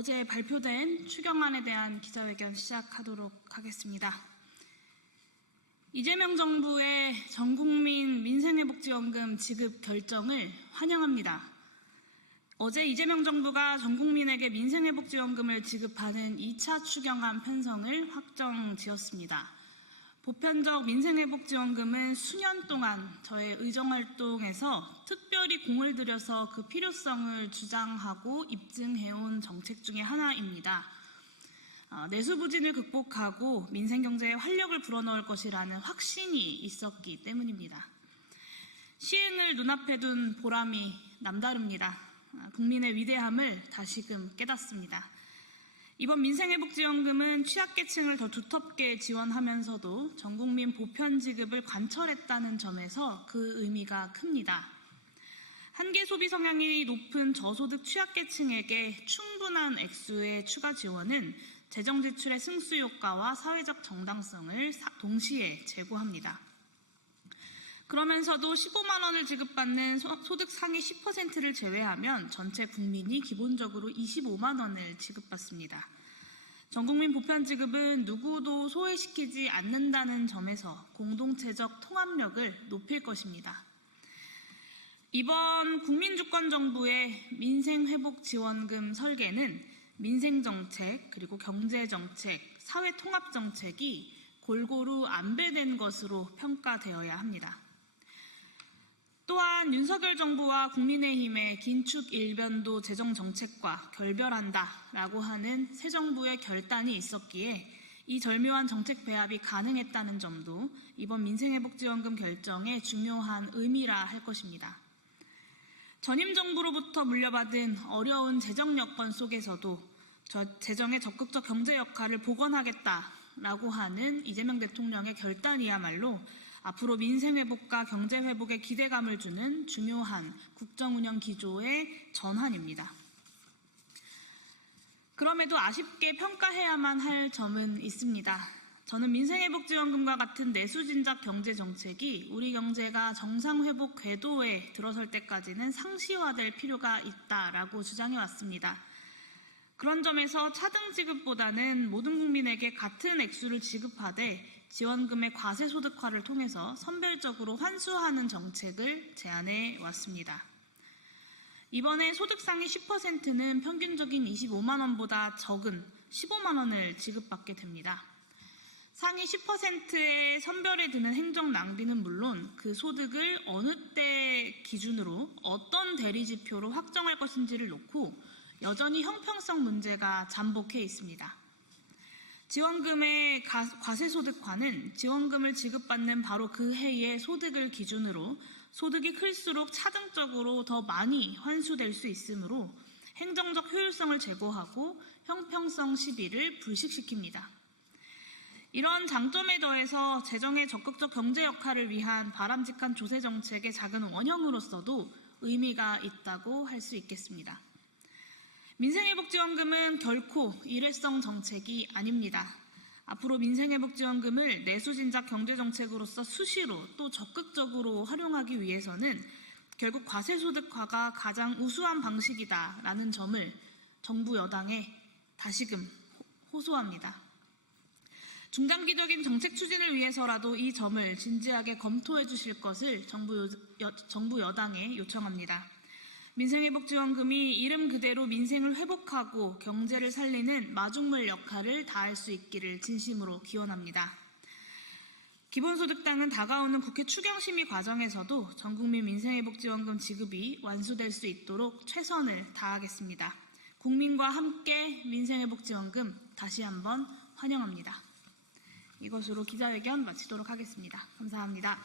어제 발표된 추경안에 대한 기자회견 시작하도록 하겠습니다. 이재명 정부의 전국민 민생회복지원금 지급 결정을 환영합니다. 어제 이재명 정부가 전국민에게 민생회복지원금을 지급하는 2차 추경안 편성을 확정지었습니다. 보편적 민생회복지원금은 수년 동안 저의 의정활동에서 특별히 공을 들여서 그 필요성을 주장하고 입증해온 정책 중에 하나입니다. 내수부진을 극복하고 민생경제에 활력을 불어넣을 것이라는 확신이 있었기 때문입니다. 시행을 눈앞에 둔 보람이 남다릅니다. 국민의 위대함을 다시금 깨닫습니다. 이번 민생회복지원금은 취약계층을 더 두텁게 지원하면서도 전국민 보편지급을 관철했다는 점에서 그 의미가 큽니다. 한계 소비 성향이 높은 저소득 취약계층에게 충분한 액수의 추가 지원은 재정지출의 승수효과와 사회적 정당성을 동시에 제고합니다. 그러면서도 15만 원을 지급받는 소득 상위 10%를 제외하면 전체 국민이 기본적으로 25만 원을 지급받습니다. 전국민 보편지급은 누구도 소외시키지 않는다는 점에서 공동체적 통합력을 높일 것입니다. 이번 국민주권정부의 민생회복지원금 설계는 민생정책, 그리고 경제정책, 사회통합정책이 골고루 안배된 것으로 평가되어야 합니다. 또한 윤석열 정부와 국민의힘의 긴축 일변도 재정정책과 결별한다라고 하는 새 정부의 결단이 있었기에 이 절묘한 정책 배합이 가능했다는 점도 이번 민생회복지원금 결정의 중요한 의미라 할 것입니다. 전임 정부로부터 물려받은 어려운 재정 여건 속에서도 재정의 적극적 경제 역할을 복원하겠다라고 하는 이재명 대통령의 결단이야말로 앞으로 민생회복과 경제회복에 기대감을 주는 중요한 국정운영 기조의 전환입니다. 그럼에도 아쉽게 평가해야만 할 점은 있습니다. 저는 민생회복지원금과 같은 내수진작 경제정책이 우리 경제가 정상회복 궤도에 들어설 때까지는 상시화될 필요가 있다라고 주장해왔습니다. 그런 점에서 차등 지급보다는 모든 국민에게 같은 액수를 지급하되 지원금의 과세소득화를 통해서 선별적으로 환수하는 정책을 제안해 왔습니다. 이번에 소득 상위 10%는 평균적인 25만 원보다 적은 15만 원을 지급받게 됩니다. 상위 10%의 선별에 드는 행정 낭비는 물론 그 소득을 어느 때 기준으로 어떤 대리지표로 확정할 것인지를 놓고 여전히 형평성 문제가 잠복해 있습니다. 지원금의 과세소득화는 지원금을 지급받는 바로 그 해의 소득을 기준으로 소득이 클수록 차등적으로 더 많이 환수될 수 있으므로 행정적 효율성을 제고하고 형평성 시비를 불식시킵니다. 이런 장점에 더해서 재정의 적극적 경제 역할을 위한 바람직한 조세 정책의 작은 원형으로서도 의미가 있다고 할 수 있겠습니다. 민생회복지원금은 결코 일회성 정책이 아닙니다. 앞으로 민생회복지원금을 내수진작 경제정책으로서 수시로 또 적극적으로 활용하기 위해서는 결국 과세소득화가 가장 우수한 방식이다라는 점을 정부 여당에 다시금 호소합니다. 중장기적인 정책 추진을 위해서라도 이 점을 진지하게 검토해 주실 것을 정부 여당에 요청합니다. 민생회복지원금이 이름 그대로 민생을 회복하고 경제를 살리는 마중물 역할을 다할 수 있기를 진심으로 기원합니다. 기본소득당은 다가오는 국회 추경심의 과정에서도 전국민 민생회복지원금 지급이 완수될 수 있도록 최선을 다하겠습니다. 국민과 함께 민생회복지원금 다시 한번 환영합니다. 이것으로 기자회견 마치도록 하겠습니다. 감사합니다.